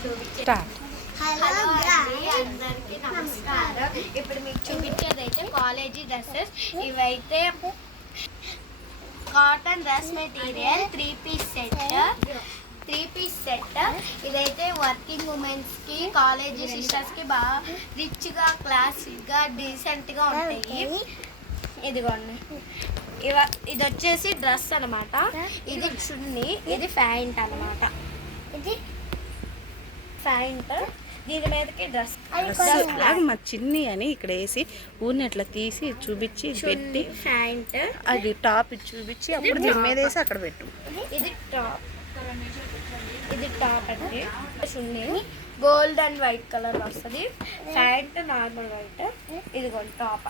Start. Hello అందరికీ నమస్కారం ఇప్పుడు మీకు చూపించేది అయితే కాలేజీ డ్రెస్సెస్ ఇవైతే cotton dress material three piece set three piece set ఇదైతే వర్కింగ్ ఉమెన్స్కి కాలేజీ సిస్టర్స్కి బాగా రిచ్గా క్లాసిక్గా డీసెంట్గా ఉంటాయి. ఇదిగోండి. ఇవ ఇది వచ్చేసి డ్రెస్ అన్నమాట ఇది చున్నీ ఇది ప్యాంట్ అన్నమాట ఇది ప్యాంట్ దీని మీదకి డ్రెస్. అలాగే మా చిన్ని అని ఇక్కడ వేసి ఊరిని అట్లా తీసి చూపించి పెట్టి ప్యాంట్. అది టాప్ చూపించి అప్పుడు దీని మీద వేసి అక్కడ పెట్టు. ఇది టాప్. ఇది టాప్ అండి. Chunni. Gold and white colour వస్తుంది. Pant normal white. ఇది టాప్.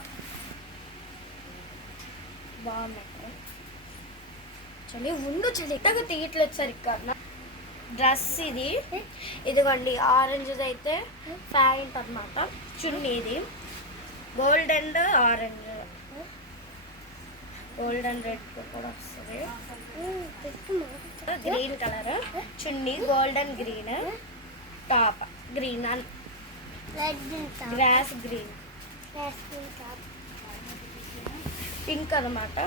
బాగున్నాయి చలి ఉండు చలి. తీయట్లేదు సరిగ్గా. డ్రెస్ ఇది. ఇదిగోండి ఆరెంజ్ అయితే ప్యాంట్ అన్నమాట. చున్నీ ఇది gold and orange. Gold and red కూడా వస్తుంది. Green colour. Chunni golden green. Top green and grass green. Pink అన్నమాట.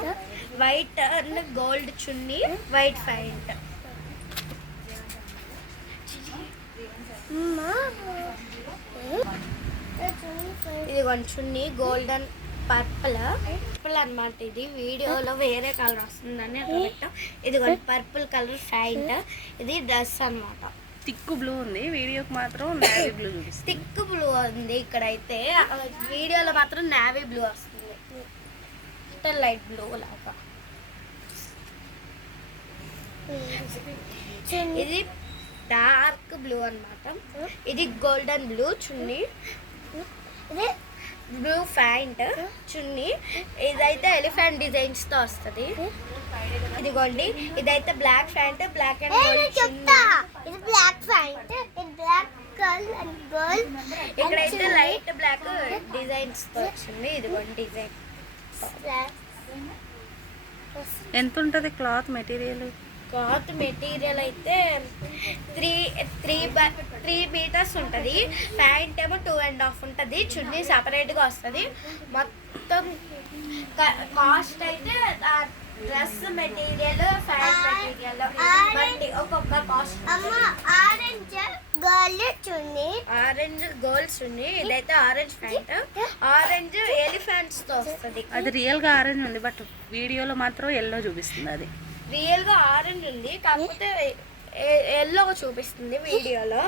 White and gold chunni white pant. ఇది చున్నీ గోల్డెన్ పర్పుల్ పర్పుల్ అన్నమాట ఇది. వీడియోలో వేరే కలర్ వస్తుందని అట్లా పెట్టాం. ఇది పర్పుల్ కలర్ ప్యాంట్ ఇది డ్రెస్ అన్నమాట. తిక్కు బ్లూ ఉంది. వీడియోకి మాత్రం నేవీ బ్లూ చూపిస్తుంది. థిక్ బ్లూ ఉంది ఇక్కడైతే. వీడియోలో మాత్రం నావీ బ్లూ వస్తుంది. లైట్ బ్లూ లాగా. ఇది డార్క్ బ్లూ అన్నమాట. ఇది golden blue chunni. Blue pant chunni. ఇదైతే ఎలిఫెంట్ డిజైన్స్తో వస్తుంది. ఇదిగోండి ఇదైతే black pant black and gold chunni. ఇది బ్లాక్ ప్యాంట్ ఇది బ్లాక్ గర్ల్ అండ్ గర్ల్ ఇక్కడైతే లైట్ బ్లాక్ డిజైన్స్తో వచ్చింది. ఇదిగోండి డిజైన్. ఎంత ఉంటుంది క్లాత్ మెటీరియల్? క్లాత్ మెటీరియల్ అయితే త్రీ త్రీ త్రీ మీటర్స్ ఉంటుంది. ప్యాంట్ ఏమో టూ అండ్ హాఫ్ ఉంటుంది. చున్నీ సపరేట్గా వస్తుంది. మొత్తం కాస్ట్ అయితే డ్రెస్ మెటీరియల్ మెటీరియల్ బట్టి ఒక్కొక్క కాస్ట్ అమ్మ orange girl chunni. Orange gold chunni ఇదైతే ఆరెంజ్ ప్యాంట్ ఆరెంజ్ ఎలిఫెంట్స్తో వస్తుంది. అది రియల్గా ఆరెంజ్ ఉంది బట్ వీడియోలో మాత్రం ఎల్లో చూపిస్తుంది అది. రియల్గా ఆరెంజ్ ఉంది. కాకపోతే ఎల్లో చూపిస్తుంది వీడియోలో.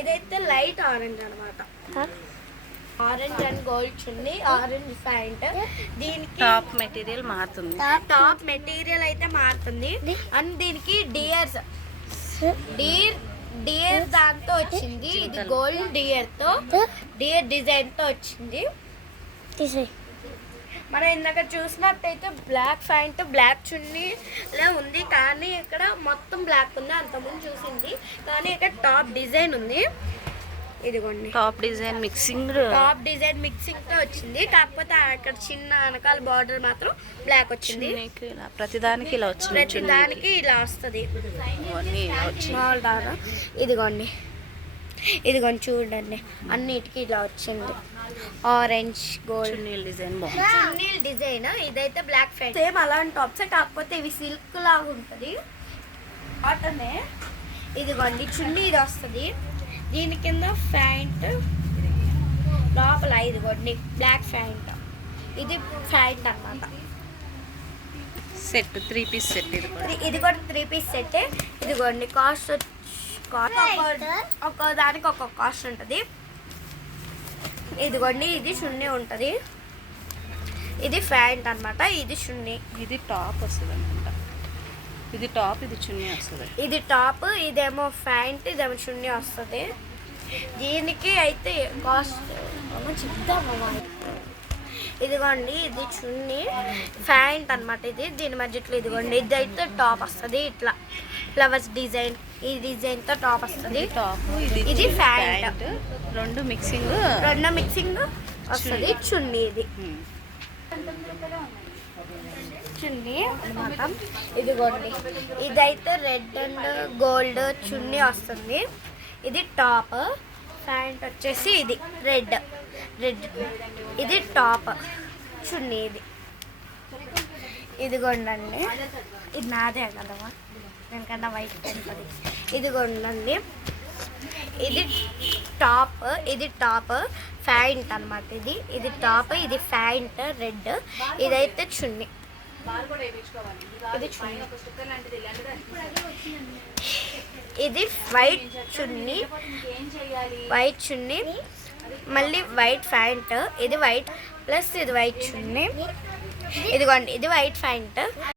ఇదైతే లైట్ ఆరెంజ్ అన్నమాట. Orange and gold chunni orange pant. దీనికి టాప్ మెటీరియల్ మారుతుంది. టాప్ మెటీరియల్ అయితే మారుతుంది. అండ్ దీనికి డియర్స్. డియర్ డియర్ దాంతో వచ్చింది. ఇది గోల్డ్ డియర్తో డియర్ డిజైన్తో వచ్చింది మనం ఇందాక చూసినట్టయితే బ్లాక్ ప్యాంట్ బ్లాక్ చున్నీలో ఉంది. కానీ ఇక్కడ మొత్తం బ్లాక్ ఉంది. అంతకుముందు చూసింది. కానీ ఇక్కడ టాప్ డిజైన్ ఉంది. ఇదిగోండి. Top design mixing top design మిక్సింగ్తో వచ్చింది. కాకపోతే అక్కడ చిన్న వెనకాల బార్డర్ మాత్రం బ్లాక్ వచ్చింది. ఇలా ప్రతిదానికి ఇలా వచ్చింది. ప్రతి దానికి ఇలా వస్తుంది ఇదిగోండి. ఇదిగోండి చూడండి అన్నిటికీ ఇలా వచ్చింది. ఆరెంజ్ గోల్డ్ చున్నీల డిజైన్ చున్నీల్ డిజైన్ ఇదైతే బ్లాక్ ఫ్యాంట్ సేమ్ అలాంటి టాప్స్ కాకపోతే ఇవి సిల్క్ లాగా ఉంటుంది. కాటనే ఇదిగోండి చున్నీ ఇది వస్తుంది. దీని కింద ప్యాంట్. లోపల ఇదిగోండి బ్లాక్ ప్యాంట్. ఇది ప్యాంట్ అన్నమాట. సెట్ త్రీ పీస్ సెట్ ఇది కూడా ఇది ఇది కూడా త్రీ పీస్ సెట్ ఇదిగోండి కాస్ట్ ఒక్కో దానికి ఒక్కొక్క కాస్ట్ ఉంటుంది. ఇదిగోండి ఇది చున్నీ ఉంటుంది. ఇది ప్యాంట్ అన్నమాట ఇది చున్నీ. ఇది టాప్ వస్తుంది అనుకుంటా ఇది టాప్ ఇది చున్నీ వస్తుంది. ఇది టాప్ ఇదేమో ప్యాంట్ ఇదేమో చున్నీ వస్తుంది. దీనికి అయితే కాస్ట్ చెప్తామమ్మా ఇదిగోండి ఇది చున్నీ. ప్యాంట్ అన్నమాట ఇది. దీని మధ్యలో ఇదిగోండి ఇది అయితే టాప్ వస్తుంది. ఇట్లా ఫ్లవర్స్ డిజైన్ ఈ డిజైన్తో టాప్ వస్తుంది. టాప్ ఇది ప్యాంట్. రెండు మిక్సింగ్. రెండు మిక్సింగ్ వస్తుంది చున్నీ. ఇది. చున్నీ అనమాట ఇదిగోండి ఇదైతే రెడ్ అండ్ గోల్డ్ చున్నీ వస్తుంది. ఇది టాప్ ప్యాంట్ వచ్చేసి ఇది రెడ్. రెడ్. ఇది టాప్. చున్నీ ఇది. ఇదిగోండండి. ఇది నాదే కదమ్మా. దానికన్నా వైట్ ఉంటుంది ఇదిగోండండి. ఇది టాప్. ఇది టాప్. ఫ్యాంట్ అన్నమాట ఇది. ఇది టాప్. ఇది ఫ్యాంట్ రెడ్. ఇదైతే చున్నీ. ఇది చున్నీ. ఇది వైట్ చున్నీ. వైట్ చున్నీ. మళ్ళీ వైట్ ప్యాంట్. ఇది వైట్ ప్లస్ ఇది వైట్ చున్నీ. ఇదిగోండి ఇది వైట్ ప్యాంట్.